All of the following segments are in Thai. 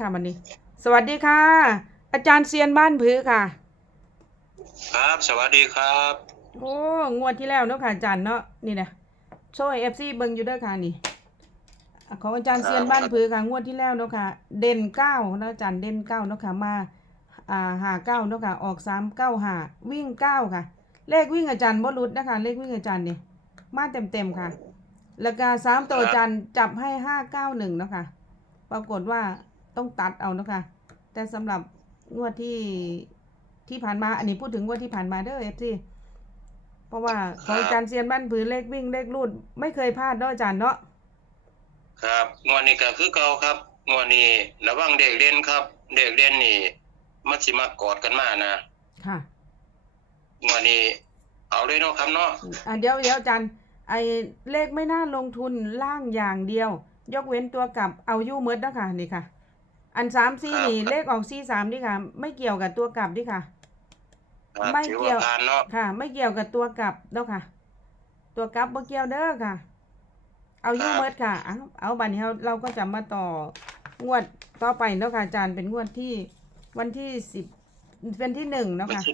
ค่ะวันนี้ สวัสดีค่ะ อาจารย์เซียนบ้านผือค่ะ ครับสวัสดีครับ โอ้งวดที่แล้วเนาะค่ะอาจารย์เนาะนี่นะช่วยเอฟซีเบิงอยู่เด้วยค่ะนี่ของอาจารย์เซียนบ้านผือค่ะงวดที่แล้วเนาะค่ะ เด่นเก้าเนาะอาจารย์เด่นเก้าเนาะค่ะมาอ่าหาเก้าเนาะค่ะออกสามเก้าหาวิ่งเก้าค่ะ เลขวิ่งอาจารย์บรุษนะคะเลขวิ่งอาจารย์นี่มาเต็มเต็มๆค่ะแล้วก็สามตัวอาจารย์จับให้ห้าเก้าหนึ่งเนาะค่ะ ปรากฏว่า ต้องตัดเอาเนาะค่ะแต่สำหรับงวดที่ที่ผ่านมา อันนี้พูดถึงงวดที่ผ่านมาเด้อเอฟซีเพราะว่าของอาจารย์เซียนบ้านผือเลขวิ่งเลขรูด ไม่เคยพลาดเนาะอาจารย์เนาะครับงวดนี้ก็คือเก่าครับงวดนี้ระวังเด็กเล่นครับ เด็กเล่นนี่มันสิมากอดกันมานะค่ะงวดนี้ เอาเลยเนาะครับเนาะอะเดี๋ยวเดี๋ยวอาจารย์ไอเลขไม่น่าลงทุนล่างอย่างเดียว ยกเว้นตัวกลับเอายู่เมดนะคะนี่ค่ะ อันสามสี่นี่เลขออกสี่สามนี่ค่ะ ไม่เกี่ยวกับตัวกลับนี่ค่ะ ครับไม่ถือเกี่ยวว่าผ่านเนาะค่ะ ไม่เกี่ยวกับตัวกลับเนาะค่ะ ตัวกลับบ่เกี่ยวเด้อค่ะ เอายู่เมดค่ะเอาเอาบัดนี้เราเราก็จะมาต่องวดต่อไปเนาะค่ะอาจารย์เป็นงวดที่วันที่สิบเป็นที่หนึ่งเนาะมันค่ะสิ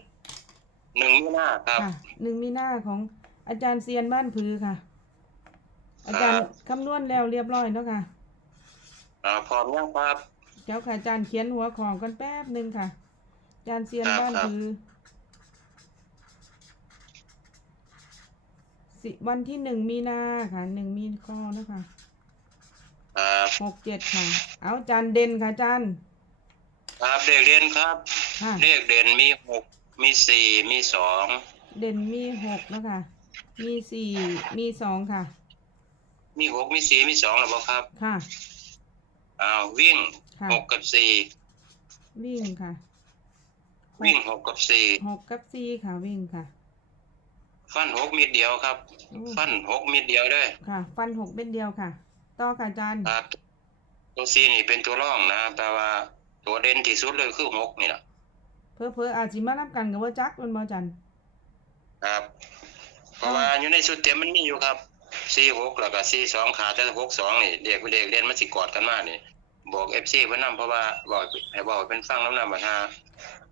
หนึ่งมีหน้าครับ ค่ะหนึ่งมีหน้าของอาจารย์เซียนบ้านพือค่ะ อาจารย์คำนวณแล้วเรียบร้อยเนาะค่ะ อ่าพร้อมยังครับ เจ้าค่ะอาจารย์เขียนหัวของกันแป๊บหนึ่งค่ะอาจารย์เซียนครับบ้านครับพือสิวันที่หนึ่งมีนาค่ะหนึ่งมีคอนะคะครับหกเจ็ดค่ะ เอาอาจารย์เด่นค่ะอาจารย์ ครับเด็กเล่นครับ ค่ะ เลขเด่นมีหกมีสี่มีสองเด่นมีหกนะคะ มีสี่มีสองค่ะ มีหกมีสี่มีสองหรือเปล่าครับค่ะ อ้าววิ่ง ค่ะหกกับสี่วิ่งค่ะหวิ่งกหกกับสี่หกกับสี่ค่ะวิ่งค่ะ ฟันหกมิดเดียวครับ โอ้ ฟันหกมิดเดียวเด้วยค่ะ ฟันหกเป็นเดียวค่ะ ต่อค่ะอาจารย์ครับ ตัวซีนี่เป็นตัวร่องนะแปลว่าตัวเด่นที่สุดเลยคือหกนี่แหละเพอเพอๆอาจสิมารับกันกับว่าจักมันบ่อาจารย์ครับ เพราะว่าอยู่ในสุดเต็มมันมีอยู่ครับซีหกแล้วก็ซีสองขาแต่หกสองนี่เด็กเด็กเล่นมันสิกอดกันมากนี่ บอกเอฟซีเพื่อนนำเพราะว่าบอกให้บอกให้เป็นฟังน้ำนำบัญชา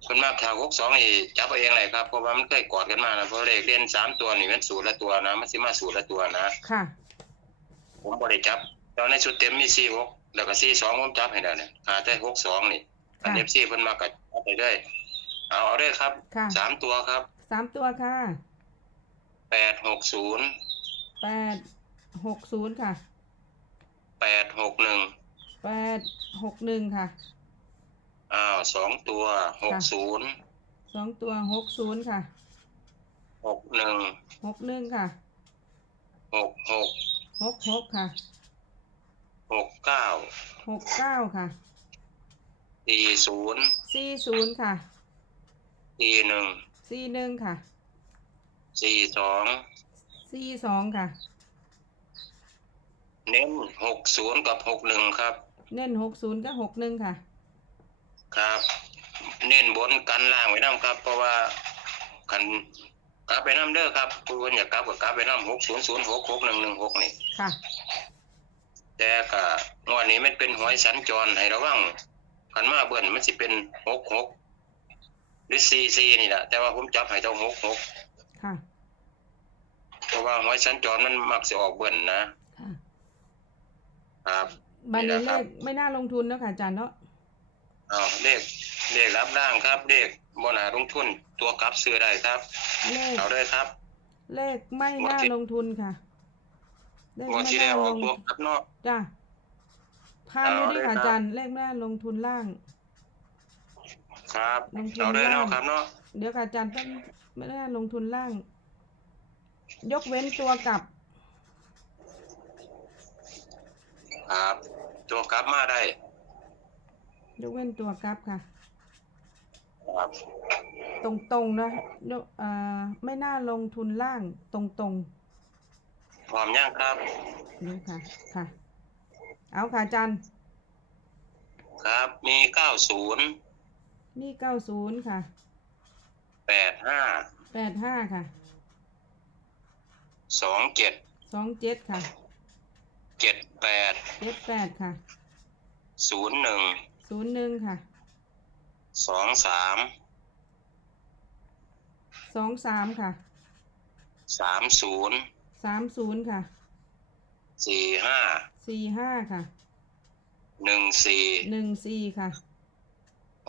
คนมากทางหกสองนี่จับเอาเองเลยครับเพราะว่ามันเคยกอดกันมานะเพราะเด็กเล่นสามตัวนี่มันสูตรละตัวนะมันสิมาสูตรละตัวนะค่ะ ผมบ่ได้จับตอนในชุดเต็มมีสี่หกแล้วก็สี่สองผมจับให้ได้เนี่ยขาแต่หกสองนี่อันค่ะเอฟซีเพิ่นมากัดจับไปด้วยเอาเอาได้ครับค่ะ สามตัวครับสามตัวค่ะแปดหกศูนย์แปดหกศูนย์ค่ะแปดหกหนึ่ง แปดหกหนึ่งค่ะอ้าวสองตัวหกค่ะศูนย์สองตัวหกศูนย์ค่ะหกหนึ่งหกหนึ่งค่ะหกหกหกหกค่ะหกเก้าหกเก้าค่ะสี่ศูนย์สี่ศูนย์ค่ะสี่หนึ่งสี่หนึ่งค่ะสี่สองสี่สองค่ะ เน้นหกศูนย์กับหกหนึ่งครับ เน้นหกศูนย์กับหกหนึ่งค่ะ ครับ เน้นบนกันล่างไว้น้ำครับ เพราะว่ากันกลับไปน้ำเด้อครับผู้คนอยากกลับก็กลับไปน้ำหกศูนย์ศูนย์หกหกหนึ่งหนึ่งหกนี่ค่ะ แต่ก็งวดนี้มันเป็นหวยสัญจรให้ระวังกันมาเบิ่นมันสิเป็นหกหกหรือซีซีนี่แหละแต่ว่าผมจับให้ต้องหกหกค่ะ เพราะว่าหวยสัญจรมันมักจะออกเบิ่นนะ ค่ะ ครับ บันนี้นี่เลแหละครัขบไม่น่าลงทุนเนาะค่ะอาจารย์เนาะเอาเลขเลขรับร่างครับ เลขบนาลงทุนตัวกลับซื้อได้ครับ เลขเอาเลยครับ เลขไม่น่าลงทุนค่ะเลขงวดไม่ที่น่าแล้วลเอางตัวกลับเนาะจ้ะพานไม่เอาได้เลยค่ะครับอาจารย์เลขไม่น่าลงทุนล่าง ครับลงทุนเอาเลยล่างเนาะครับเนาะเดี๋ยวค่ะอาจารย์ต้องไม่ได้ลงทุนล่าง ยกเว้นตัวกลับ ครับ ตัวกลับมาได้ ยกเว้นตัวกลับค่ะ ครับตรงๆนะยกเอ่อไม่น่าลงทุนล่างตรงพร้อมยังครับ ๆนี่ค่ะค่ะ เอาค่ะอาจารย์ครับ มีเก้าศูนย์นี่เก้าศูนย์ค่ะแปดห้าแปดห้าค่ะสองเจ็ดสองเจ็ดค่ะ เจ็ดแปดเจ็ดแปดค่ะศูนย์หนึ่งศูนย์หนึ่งค่ะสองสามสองสามค่ะสามศูนย์สามศูนย์ค่ะสี่ห้าสี่ห้าค่ะหนึ่งสี่หนึ่งสี่ค่ะ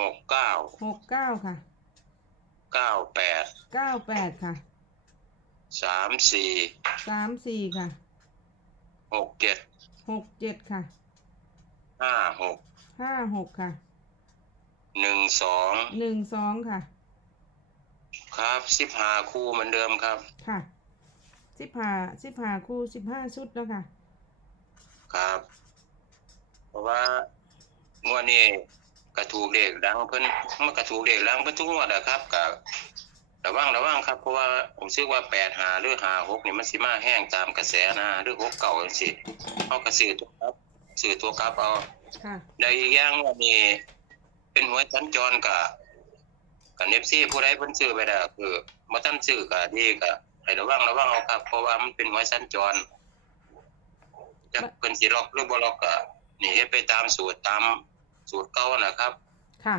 หกเก้าหกเก้าค่ะเก้าแปดเก้าแปดค่ะสามสี่สามสี่ค่ะ หกเจ็ดหกเจ็ดค่ะห้าหกห้าหกค่ะหนึ่งสองหนึ่งสองค่ะ ครับสิบห้าคู่เหมือนเดิมครับ ค่ะสิบห้าสิบห้าคู่สิบห้าชุดแล้วค่ะ ครับ เพราะว่างวดนี้กระถูกเด็กดังเพิ่นมันกระถูกเด็กดังเพิ่นทุกงวดอะครับกับ ระวังระวังครับเพราะว่าผมซื้อว่าแปดหาหรือหาหกนี่มันสิมาแห้งตามกระแสนะหรือหกเก่าจังซี่เอากระซื้อตัวครับซื้อตัวกลับเอาค่ะแล้วอีกอย่างว่านี่เป็นหวยสัญจรกับกับเนฟซี่ผู้ใดเพิ่นซื้อไปแล้วคือบ่ทันซื้อก็ดีก็ให้ระวังระวังเอาครับ เพราะว่ามันเป็นหวยสัญจรจักเพิ่นสิล็อกหรือบ่ล็อกก็นี่เฮ็ดไปตามสูตรตามสูตรเก่านะครับ ค่ะ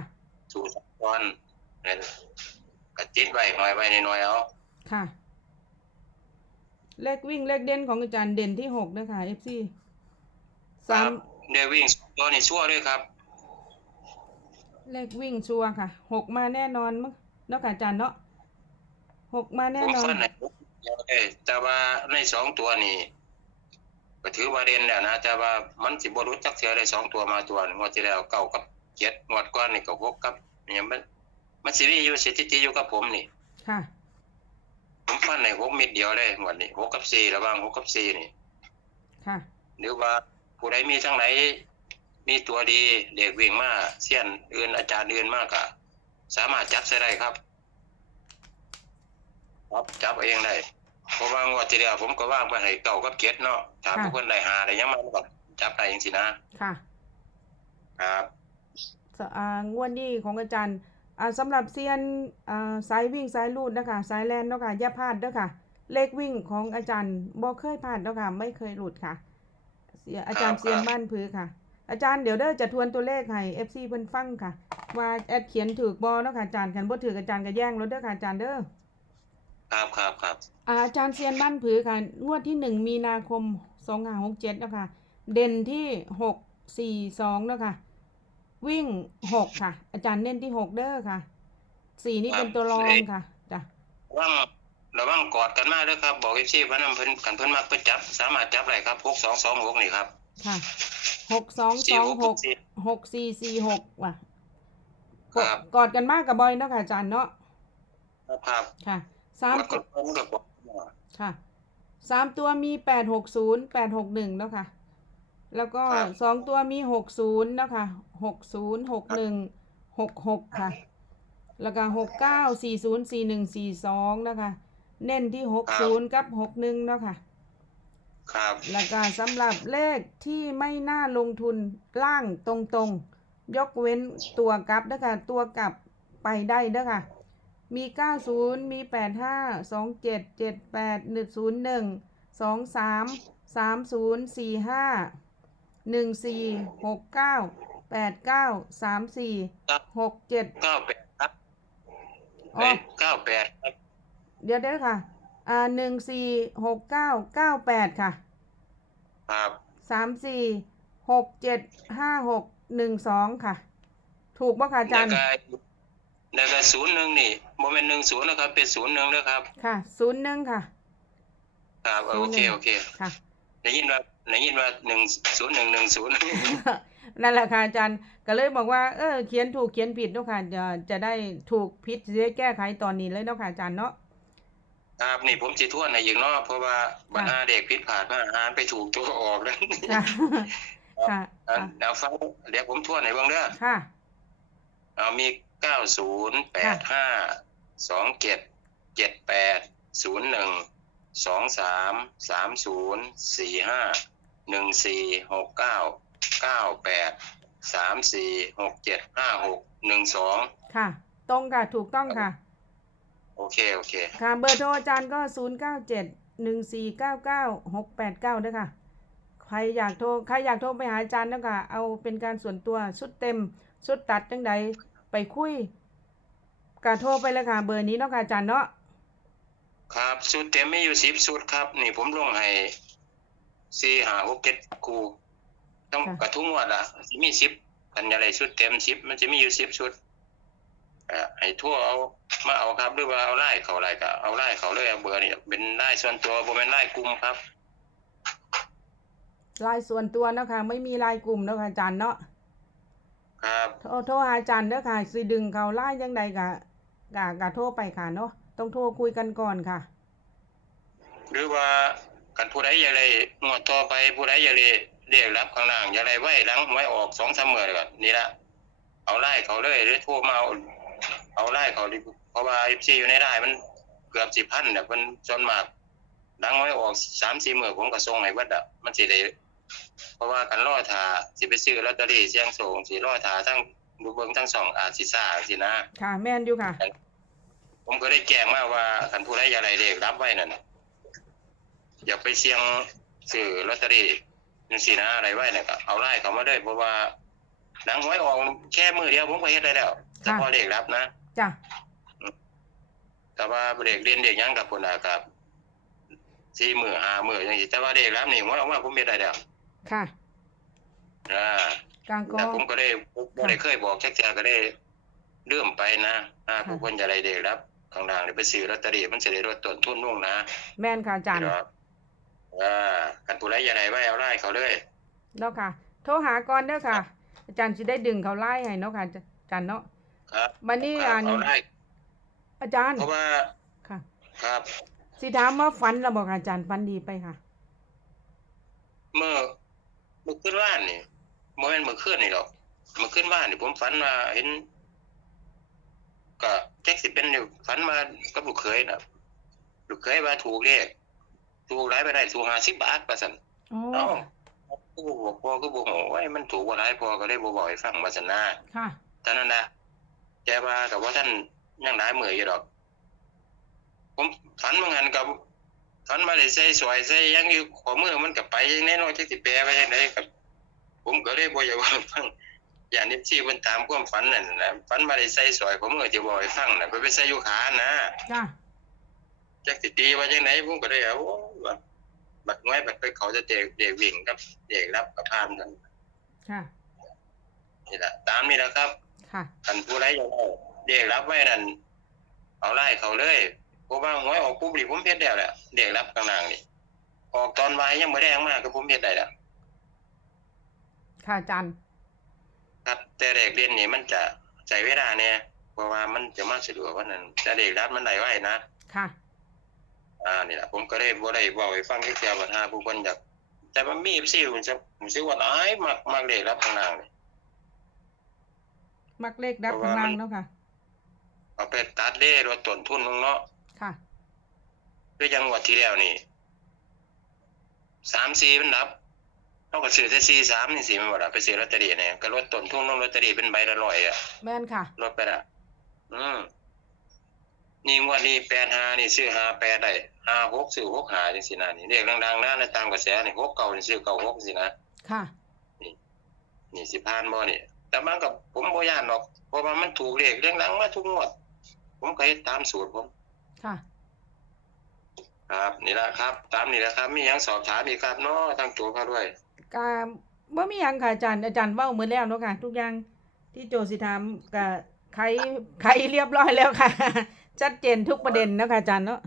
สูตรสัญจรนั่น ก็ติดไว้หน่อยไว้น้อยๆเอาค่ะ เลขวิ่งเลขเด่นของอาจารย์เด่นที่หกนะคะเอฟซีคสารัมบได้วิ่งตัวนี้ชั่วด้วยครับ เลขวิ่งชัวร์ค่ะหกมาแน่นอนมั้งเนาะค่ะอาจารย์เนาะหกมาแน่ผมนอน ฟันให้เดียวเลยแต่ว่าในสองตัวนี่ก็ถือว่าเด่นแล้วนะ แต่ว่ามันสิบ่รู้จักเทื่อได้สองตัวมาตัวหนึ่งงวดที่แล้วเก้ากับเจ็ดงวดก่อนนี่ก็หกกับเนี่ยมัน มันสิมีอยู่สถิติอยู่กับผมนี่ ค่ะผมฟันในหกเม็ดเดียวเลยงวดนี้หกกับสี่ระหว่างหกกับสี่นี่ ค่ะ หรือว่าผู้ใดมีทั้งไหน มีตัวดีเด็กวิ่งมาเสี้ยนอื่นอาจารย์อื่นมากก็สามารถจับใส่ได้ครับครับจับเองได้เพราะว่างวดที่แล้วผมก็ว่างไปให้เก่ากับเจ็ดเนาะถามค่ะทุกคนได้หาได้ยังมาก็จับได้จังสินะค่ะ ครับสอ่างวดนี้ของอาจารย์อ่า สำหรับเซียนอ่าสายวิ่งสายลูดนะคะสายแลนเนาะค่ะอย่าพลาดเด้อค่ะ เลขวิ่งของอาจารย์บ่เคยพลาดเนาะค่ะไม่เคยหลุดค่ะเสียอาจารย์เซียนบ้านพือค่ะ อาจารย์เดี๋ยวเด้อจะทวนตัวเลขให้ FC เพิ่นฟังค่ะ ว่าแอดเขียนถูกบ่เนาะค่ะอาจารย์คันบ่ถูกอาจารย์ก็แย่งรถเด้อค่ะอาจารย์เด้อครับครับครับอาอาจารย์เซียนบ้านผือค่ะ งวดที่หนึ่งมีนาคมสองห้าหกเจ็ดแล้วค่ะเด่นที่หกสี่สองแล้วค่ะ วิ่งหกค่ะ อาจารย์เน้นที่หกเด้อค่ะสี่นี่เป็นตัวรองค่ะจ้ะระวังระวังกอดกันมาเด้อครับ บอกเอฟซีเพิ่นนำเพิ่นกันเพิ่นมักไปจับ สามารถจับได้ครับหกสองสองหกนี่ครับ ค่ะหกสองสสี่องหกหกสี่หกสี่สี่หกว่ะครับกอดกันมากกับบอยเนาะค่ะอาจารย์เนาะครับค่ะสามมันก็มันก็บอกค่ะสามตัวมีแปดหกศูนย์แปดหกหนึ่งแล้วค่ะ แล้วก็ครับ สองตัวมีหกศูนย์แล้วค่ะหกศูนย์หกหนึ่งหกหกค่ะ แล้วก็หกเก้าสี่ศูนย์สี่หนึ่งสี่สองนะคะ เน้นที่หกศูนย์กับหกหนึ่งแล้วค่ะ ครับ แล้วก็สำหรับเลขที่ไม่น่าลงทุนล่างตรงๆ ยกเว้นตัวกลับนะคะตัวกลับไปได้เด้อค่ะมี 90 มี 85 27 78 101 23 30 45 14 69 89 34ครับ67เก้าแปดครับอ๋อเอ้ยเก้าแปดครับ เดี๋ยวเดี๋ยวค่ะ อ่า14 69 98ค่ะ ครับสามสี่หกเจ็ดห้าหกหนึ่งสองค่ะ ถูกป่ะคะอาจารย์แล้วก็แล้วก็ศูนย์หนึ่งนี่โมเมนต์หนึ่งศูนย์นะครับเป็นศูนย์หนึ่งนะครับ ค่ะศูนย์หนึ่งค่ะ ครับโอเคโอเคค่ะได้ยินว่า ได้ยินว่าหนึ่งศูนย์หนึ่งหนึ่งศูนย์นั่นแหละค่ะอาจารย์ก็เลยบอกว่าเออเขียนถูกเขียนผิดเนาะค่ะจะจะได้ถูกผิดจะได้แก้ไขตอนนี้เลยเนาะค่ะอาจารย์เนาะครับนี่ผมสิทวนให้อีกเนาะเพราะว่าปัญหาเด็กผิดพลาดมาหารไปถูกตัวออกแล้วค่ะค่ะอันค่ะเอาฟังเดี๋ยวผมทวนให้เบิ่งเด้อค่ะเอามีเก้าศูนย์แปดห้าสองเจ็ดเจ็ดแปดศูนย์หนึ่งสองสามสามศูนย์สี่ห้า หนึ่งสี่หกเก้าเก้าแปดสามสี่หกเจ็ดห้าหกหนึ่งสองค่ะ ตรงค่ะ ถูกต้องค่ะ โอเค โอเค ค่ะ เบอร์โทรอาจารย์ก็ศูนย์เก้าเจ็ดหนึ่งสี่เก้าเก้าหกแปดเก้าด้วยค่ะขใครอยากโทร ใครอยากโทรไปหาอาจารย์แล้วก็เอาเป็นการส่วนตัวชุดเต็ม ชุดตัดจังใดไปคุยก็โทรไปเลยค่ะ เบอร์นี้เนาะค่ะอาจารย์เนาะ ครับสุดเต็มมีอยู่สิบสุดครับ นี่ผมลงให้ สี่ห้าหกเจ็ดครูต้องกระทุ้งวัดอะสิมีสิบกันอะไรชุดเต็มสิบมันจะมีอยู่สิบชุดเอ่อให้ทั่วเอามาเอาครับหรือว่าเอาไล่เขาอะไรก็เอาไล่เขาเลยเอาเบอร์นี่เป็นไล่ส่วนตัวบ่เป็นไล่กลุ่มครับลายส่วนตัวเนาะค่ะไม่มีลายกลุ่มเนาะค่ะอาจารย์เนาะครับโทรโทรหาอาจารย์เด้อค่ะสิดึงเขาไล่จังใดก็ก็ก็โทรไปค่ะเนาะต้องโทรคุยกันก่อนค่ะ หรือว่า กันผู้ใดอยากได้งวดต่อไปผู้ใดอยากได้เรียกรับข้างล่างอยากได้ไว้หลังไว้ออกสองสามมื้อแล้วก็นี่ละเอาไล่เขาเลยหรือโทรมาเอาเอาไล่เขาดิเพราะว่า FC อยู่ในไล่มันเกือบสิพันเนี่ยเพิ่นส่วนมากหลังไว้ออกสามสี่มื้อผมก็ส่งให้เบิดอะมันสิได้เพราะว่ากันรอท่าสิไปซื้อลอตเตอรี่เสี่ยงโชคสิรอท่าทั้งดูเบิ่งทั้งสองอาจสิซ่าสินะ ค่ะ แม่นอยู่ค่ะ ผมก็ได้แจ้งมาว่าคันผู้ใดอยากได้เลขรับไว้นั่นน่ะ อย่าไปเสี่ยงซื้อลอตเตอรี่จังซี่นะอะไรไว้น่ะก็เอาไล่เขามาเลยเพราะว่าหลังหวยออกแค่มือเดียวผมก็เฮ็ดได้แล้วเฉพาะเลขรับนะจ้ะแต่ว่าเลขเรียนเลขหยังกับคนน่ะครับสี่มือห้ามือจังซี่แต่ว่าเลขรับนี่หวยออกมาผมเฮ็ดได้แล้วค่ะอ่ากลางกอแต่ผมก็ได้ผมบ่ได้เคยบอกแค่เทื่อก็ได้เลื่อมไปนะอ่าค่ะผู้คนจะได้เลขรับข้างล่างนี่ไปซื้อลอตเตอรี่มันสิได้ลดต้นทุนลงนะ แม่นค่ะอาจารย์ครับ อ่ากันผู้ใดอยากได้ไว้เอาไล่เขาเลยเนาะค่ะ โทรหาก่อนเด้อค่ะ อาจารย์สิได้ดึงเขาไล่ให้เนาะค่ะอาจารย์เนาะครับบัดนี้ครัอับนเอาไล่อาจารย์เพราะว่าค่ะ ครับสิถามว่าฝันแล้วบ่ค่ะอาจารย์ฝันดีไปค่ะ เมื่อเมื่อขึ้นว่านนี่โมเมนต์เมื่อคืนนี่หรอกเมื่อขึ้นว่านนี่ผมฝันว่าเห็นก็แจ็คสิเป็นอยู่ฝันมากับลูกเขยนะลูกเขยว่าถูกเลข ถูกหลายไปได้ถูกห้าสิบบาทประสันอ๋อเอ้าก็บอกพ่อก็บอกโอ้ยมันถูกกว่าหลายพอก็เลยบ่บอกให้ฟังว่าสันนาค่ะตอนนั้นนะแกว่ากับว่าท่านยังหลายมืออยู่ดอก ผมฝันบางหันกับฝันมาได้ใส่สวยใส่หยังอยู่ขอมือมันกับไปยังแน่นอนจักสิแปลไปยังไงกับ ผมก็เลยบ่อยากว่าฟังอย่างนี้ที่มันตามความฝันนั่นนะฝันมาได้ใส่สวยผมก็จะบอกให้ฟังนะไปไปใส่อยู่ขานะจ้ะ จักสิตีว่าจังไดผมก็ได้เอาว่าบัดน้อยบัดไปเขาจะเด็กเด็กวิ่งกับเด็กรับกับพานกันค่ะนี่แหละตามนี่แหละครับค่ะคันผู้ใดอยากได้เด็กรับไว้นั่นเอาไล่เขาเลยเพราะว่าหวยออกปุ๊บนี่ผมเฮ็ดแล้วแหละเด็กรับข้างล่างนี่ออกตอนวายยังบ่ได้ยังมากก็ผมเฮ็ดได้แล้วค่ะอาจารย์ครับแต่เด็กเรียนนี่มันจะใช้เวลาเนี่ยเพราะว่ามันจะมาสะดวกกว่านั้นแต่เด็กรับมันได้ไว้นะค่ะ อ่านี่แหละผมก็ได้บ่ได้เว้าให้ฟังแค่เดียวว่าถ้าผู้คนอยากแต่มันมีซี่มันจะผมสิว่าหลายมักมักเด็กรับข้างล่างนี่มักเลขดับข้างล่างเนาะค่ะเอาไปตัดเล่ลดต้นทุนลงเนาะค่ะคือจังหวัดที่แล้วนี่สามสี่มันดับเขาก็ซื้อแต่สี่สามนี่สิมันบ่ล่ะไปซื้อลอตเตอรี่เนี่ยก็ลดต้นทุนลงลอตเตอรี่เป็นใบละร้อยอะแม่นค่ะลดไปละอืม นี่งวดนี้แปดห้านี่ซื้อห้าแปดได้ห้าหกซื้อหกหาจังสินะนี่เรียกดังๆนะในตามกระแสนี่หกเก่านี่ซื้อเก่าหกสินะค่ะ นี่สิพานบ่นี่แต่มันกับผมบ่ย่านหรอกเพราะว่ามันถูกเลขเรียงดังมาทุกงวด ผมก็เฮ็ดตามสูตรผมค่ะ ครับนี่แหละครับ ตามนี่แหละครับ มีหยังสอบถามอีกครับเนาะทางตัวเขาด้วยก็บ่มีหยังค่ะอาจารย์อาจารย์เว้าหมดแล้วเนาะค่ะ ทุกอย่างที่โจสิถามก็ไขไขเรียบร้อยแล้วค่ะ ชัดเจนทุกประเด็นเนาะค่ะอาจารย์เนาะ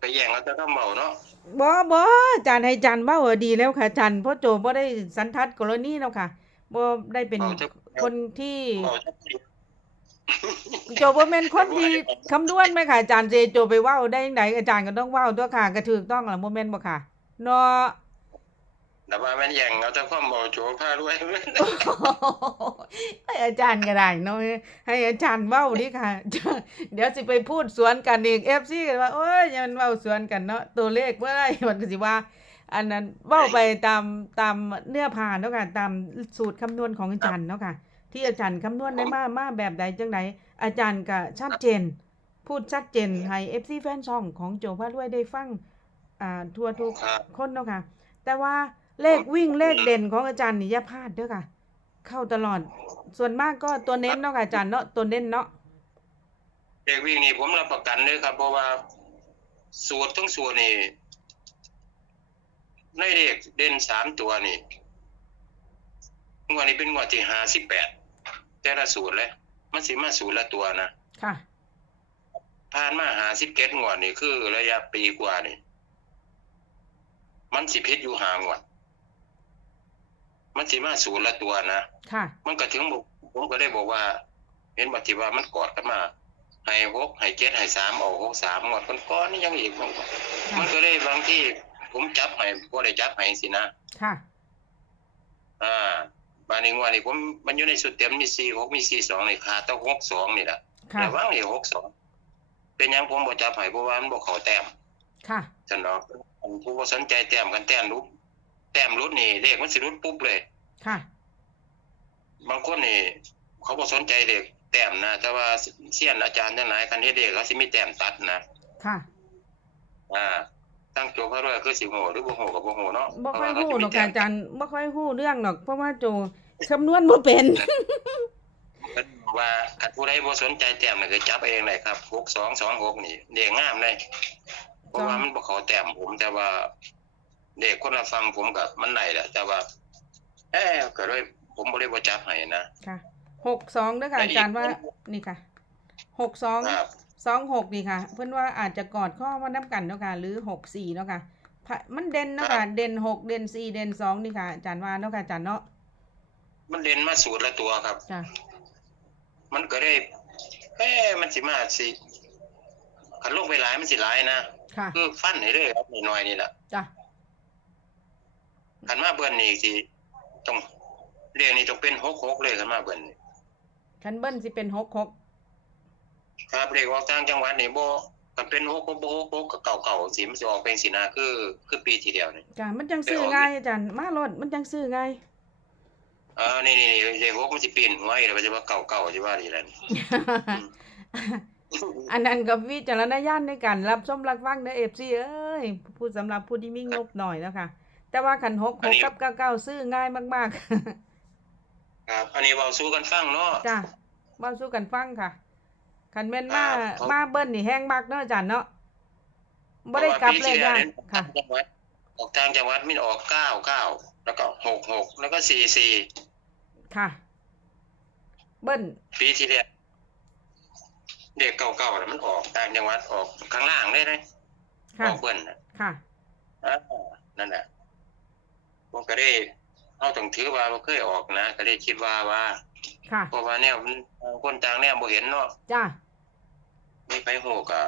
ไปแย่งเอาแต่คำเบาเนาะบ่บ่อาจารย์ให้อาจารย์เว้าเอาดีแล้วค่ะอาจารย์เพราะโจบ่ได้สันทัดกรณีแล้วค่ะบ่ได้เป็นเอาแต่คนที่เบาจักทีโจบ่แม่นคนที่คำนวณไหมค่ะอาจารย์เจโจไปเว้าได้จังไดอาจารย์ก็ต้องเว้าตัวค่ะก็ถูกต้องล่ะบ่แม่นบ่ค่ะเนาะ แต่ว่ามันแย่งเอาแต่ความเบาโจพาด้วยให้อาจารย์ก็ได้เนาะให้อาจารย์เว้าดิค่ะ เดี๋ยวสิไปพูดสวนกันอีก FC กันว่าโอ้ยอย่ามันเว้าสวนกันเนาะตัวเลขบ่ได้มันก็สิว่า อันนั้นเว้าไปตามตามเนื้อผ้าเนาะค่ะตามสูตรคำนวณของอาจารย์เนาะค่ะ ที่อาจารย์คำนวณได้มามาแบบใดจังไดอาจารย์ก็ชัดเจน พูดชัดเจนให้ FC แฟนช่องของโจพารวยได้ฟังอ่าทั่วทุกครับคนเนาะค่ะ แต่ว่า เลขวิ่งเลขเด่นของอาจารย์นี่อย่าพลาดเด้อค่ะ เข้าตลอด ส่วนมากก็ตัวเน้นเนาะค่ะอาจารย์เนาะตัวเน้นเนาะเด็กวิ่งนี่ผมรับประกันเลยครับ เพราะว่าสูตรทั้งสูตรนี่ในเด็กเด่นสามตัวนี่งวดนี้เป็นงวดที่ห้าสิบแปดแต่ละสูตรเลยมันสิมาสูตรละตัวนะค่ะผ่านมาหาสิบเกตงวดนี่คือระยะปีกว่านี่มันสิพิษอยู่ห่างวด มันสิมาสูตรละตัวนะค่ะ มันก็ถึงบอกผมก็ได้บอกว่า เห็นบัติว่ามันกอดกันมาให้หกให้เจ็ดให้สามเอาหกสามงวดก้อนๆนี่ยังอีกมันก็มันก็ได้บางที่ผมจับให้ก็ได้จับให้สินะค่ะ อ่าบางในงวดนี่ผมมันอยู่ในสุดเต็มมีสี่หกมีสี่สองนี่ขาดแต้องหกสองนี่แหละค่ะแต่ว่างนี่หกสองเป็นหยังผมบ่จับให้เพราะว่ามันบ่เข้าแต้มค่ะฉันดอกอันผู้บ่สนใจแต้มกันแต้มรุด แต้มรุดนี่เลขมันสิรุดปุ๊บเลย ค่ะ บางคนนี่เขาบ่สนใจเลขแต้มนะแต่ว่าเสียนอาจารย์ทั้งหลายคันเฮ็ดเลขเขาสิมีแต้มตัดนะค่ะ อ่าตั้งโจพระด้วยคือสิโหหรือบ่โหก็บ่โหเนาะบ่ค่อยเพราะฮู้ว่าหรเขาอกสิมีแต้มค่ะอาจารย์บ่ค่อยฮู้เรื่องหรอก เพราะว่าโจคำนวณบ่เป็นว่าคันผู้ใดบ่สนใจแต้มนี่ก็จับเองได้ครับ6226นี่เลขงามเลยเพราะว่ามันบ่เข้าแต้มผมแต่ว่า เด็กคนละฟังผมก็มันได้แหละแต่ว่าเอ๊ะก็เลยผมบ่ได้บ่จับให้นะค่ะหกสองเด้อค่ะอาจารย์ว่านี่ค่ะหกสองครับสองหกนี่ค่ะ เพื่อนว่าอาจจะกอดข้อมาน้ำกันเนาะค่ะหรือหกสี่เนาะค่ะพะมันเด่นเนาะค่ะเด่นหกเด่นสี่เด่นสองนี่ค่ะอาจารย์ว่าเนาะค่ะอาจารย์เนาะมันเด่นมาสูตรละตัวครับจ้ะมันก็ได้เอ๊ะมันสิมาสิคันลงไปหลายมันสิหลายนะค่ะคือฟันให้เลยครับน้อยๆนี่แหละจ้ะ คันมาเบิ่นนี่สิต้องเรียกนี่ต้องเป็น66เลยคันมาเบิ่นนี่คันเบิ้ลสิเป็นหกหกครับเรียกว่าทางจังหวัดนี่บ่คันเป็น66บ่66ก็เก่าๆสิมันสิออกเป็นสินะคือคือปีที่แล้วนี่จ้ะมันจังซื้อง่ายอาจารย์มาโลดมันจังซื้อง่ายเออนี่ๆๆเรียกว่ามันสิปีนหัวอีกแล้วมันจะว่าเก่าๆสิว่าดีแล้วนี่อันนั้นก็วิจารณญาณในการรับชมรับฟังเด้อ FC เอ้ยพูดสำหรับผู้ที่มีงบหน่อยแล้วค่ะ แต่ว่าคันหกหกกับเก้าเก้าซื้อง่ายมากๆ ครับ อันนี้เว้าสู่กันฟังเนาะจ้ะเว้าสู้กันฟังค่ะคันแม่นมาครับผมมาเบิ้ลนี่แห้งมากเนาะอาจารย์เนาะบ่ได้กลับเลยพราะจ้ะว่าปีที่แล้วค่ะจังหวัดออกทางจังหวัดมีออกเก้าเก้าแล้วก็หกหกแล้วก็สี่สี่ค่ะ เบิ้ลปีที่แล้วเด็กเก่าๆน่ะมันออกต่างจังหวัดออกข้างล่างได้เลยอค่ะอกเบิ้ลน่ะค่ะอ่านั่นแหละ ผมก็ได้เอาต้องถือว่าบ่เคยออกนะ ก็ได้คิดว่าว่าค่ะ เพราะว่าแนวมันคนต่างแนวบ่เห็นเนาะจ้ะมีไผฮู้ก็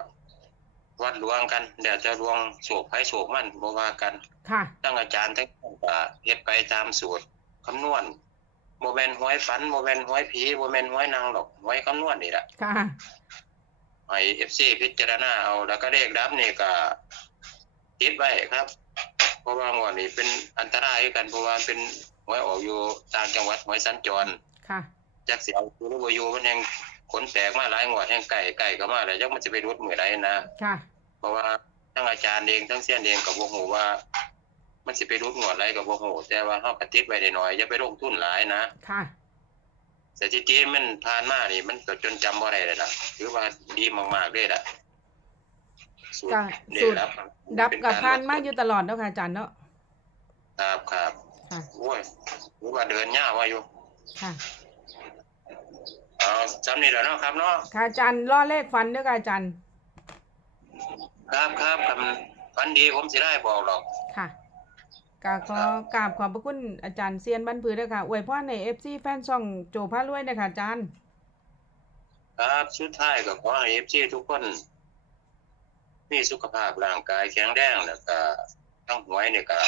วัดหลวงกันเดี๋ยวจะลวงโศกไผโศกมันบ่ว่ากันค่ะตั้งอาจารย์ทั้งนั้นก็เฮ็ดไปตามสูตรคำนวณบ่แม่นหวยฝันบ่แม่นหวยผีบ่แม่นหวยนางหรอกหวยคำนวณนี่ล่ะค่ะให้ FC พิจารณาเอาแล้วก็เลขดับนี่ก็ติดไว้ครับ เพราะว่างวดนี้เป็นอันตรายคือกันเพราะว่าเป็นหวยออกอยู่ต่างจังหวัดหวยสัญจรค่ะจักสิเอาอยู่หรือบ่อยู่มันแฮงขนแตกมาหลายงวดแฮงไก่ไก่ก็มาแล้วจักมันสิไปรุดมื้อใดนะค่ะเพราะว่าทั้งอาจารย์เองทั้งเสียนเองก็บ่ฮู้ว่า มันสิไปรุดงวดใดก็บ่ฮู้แต่ว่าเฮาก็ติดไว้ได้น้อยอย่าไปลงทุนหลายนะค่ะสถิติมันผ่านมานี่มันก็จนจำบ่ได้เลยล่ะ ถือว่าดีมากๆเลยล่ะ สูตรจ้ะเด็สูดตรรับดับกับเป็พานมาลดอยู่ตลอดเนาะค่ะอาจารย์เนาะครับครับค่ะโอ้ยถือว่าเดินยาวว่าอยู่ค่ะเอาจำนี่แหล้วเนาะครับเนาะค่ะอาจารย์ล่อเลขฟันเด้อค่ะอาจารย์ครับครับคำฝันดีผมสิได้บอกหรอก ค่ะก็ขอกราบขอบพระคุณอาจารย์เซียนบันผือด้วยค่ะอวยพรใน FC แฟนช่องโจพารวยนะคะอาจารย์ ครับ สุดท้ายก็ขอให้ FC ทุกคน มีสุขภาพร่างกายแข็งแรงแล้วก็ทั้งหวยเนี่ยก็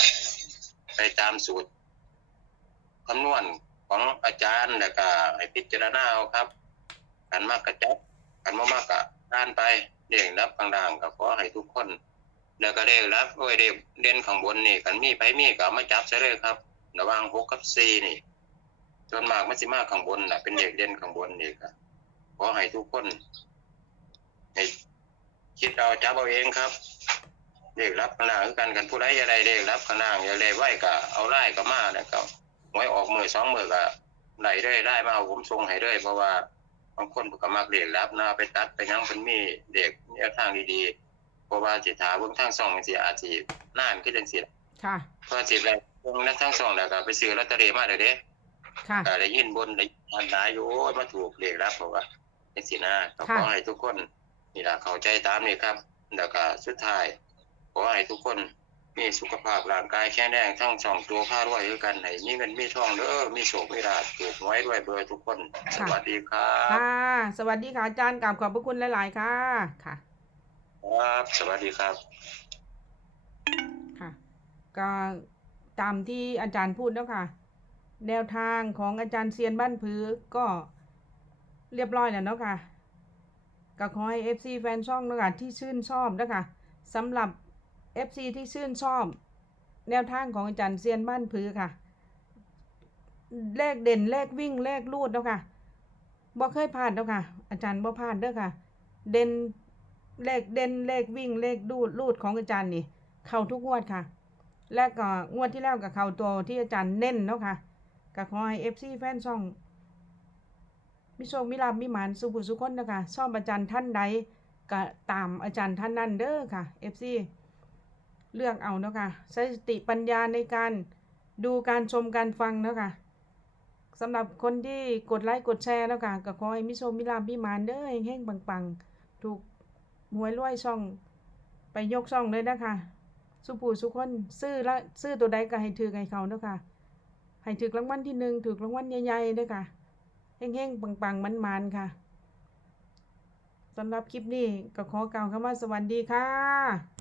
ไปตามสูตรคำนวณของอาจารย์แล้วก็ให้พิจารณาเอาครับกันมากกระจับกันบ่มากกะอ่านไปเด้งรับข้างล่างก็ขอให้ทุกคน แล้วก็ได้รับโอ้ยเด้เด่นข้างบนนี่กันมีไปมีก็มาจับซะเลยครับ ระว่าง6กับ4นี่ส่วนมากมันสิมากข้างบนน่ะเป็นเลขเด่นข้างบนนี่ก็ขอให้ทุกคน คิดเอาจับเอาเองครับเลขรับข้างหน้าคือกันกันผู้ใดจะได้เลขรับข้างหน้าอย่าเลยไว้ก็เอาไล่ก็มานะครับหวยออกมือสองมือก็ไหลได้ได้มาเอาผมส่งให้ด้วยเพราะว่าบางคนก็มักเลขรับนะไปตัดไปยังเพิ่นมีเด็กแนวทางดีๆเพราะว่าสิถาเบิ่งทางช่องจังซี่อาจสินานคือจังซี่ค่ะเพราะสิแล้วเบิ่งในทางช่องแล้วก็ไปซื้อลอตเตอรี่มาเด้อเด้ค่ะก็ได้ยินบนได้ยินหลายอยู่โอ้ยมาถูกเลขรับเพราะว่าจังซี่นะก็ค่ะขอให้ทุกคน นี่ล่ะเข้าใจตามนี้ครับแล้วก็สุดท้ายขอให้ทุกคนมีสุขภาพร่างกายแข็งแรงทั้งสองตัวค่ารวยคือกันให้มีเงินมีทองเด้อมีโชคมีลาภถูกหวยด้วยเบอร์ทุกคน สวัสดีครับค่ะ สวัสดีค่ะอาจารย์กราบขอบพระคุณหลาย ๆ ค่ะค่ะ ครับ สวัสดีครับ ค่ะ ก็ตามที่อาจารย์พูดแล้วค่ะ แนวทางของอาจารย์เซียนบ้านผือก็เรียบร้อยแล้วเนาะค่ะ ก็ขอให้ FC แฟนช่องนะคะที่ชื่นชอบนะคะสำหรับ FC ที่ชื่นชอบ แนวทางของอาจารย์เซียนบ้านผือค่ะ เลขเด่นเลขวิ่งเลขลูดเนาะค่ะบ่เคยพลาดเนาะค่ะ อาจารย์บ่พลาดเด้อค่ะ เด่นเลขเด่นเลขวิ่งเลขดูดลูดของอาจารย์นี่ เข้าทุกงวดค่ะ และก็งวดที่แล้วกับเข้าตัวที่อาจารย์เน้นเนาะค่ะก็ขอให้ FC แฟนช่อง มิโชคมิลาบมิหมานสุภุสุคนนะคะชอบอาจารย์ท่านใดก็ตามอาจารย์ท่านนั้นเด้อค่ะ FC เลือกเอาเนาะค่ะใช้สติปัญญาในการดูการชมการฟังเนาะค่ะสำหรับคนที่กดไลค์กดแชร์เนาะค่ะก็ขอให้มิโชคมิลาบมิหมานเด้อเฮงๆปังๆ ถูกหวยรวยช่องไปยกช่องเลยนะคะสุผูสุคนซื้อละซื้อตัวใดก็ให้ถือให้เขาเนาะค่ะให้ถือรางวัลที่หนึ่งถือรางวัลใหญ่ๆเด้อค่ะ แห้งๆปังๆมันๆค่ะสำหรับคลิปนี้ก็ขอกล่าวคำว่าสวัสดีค่ะ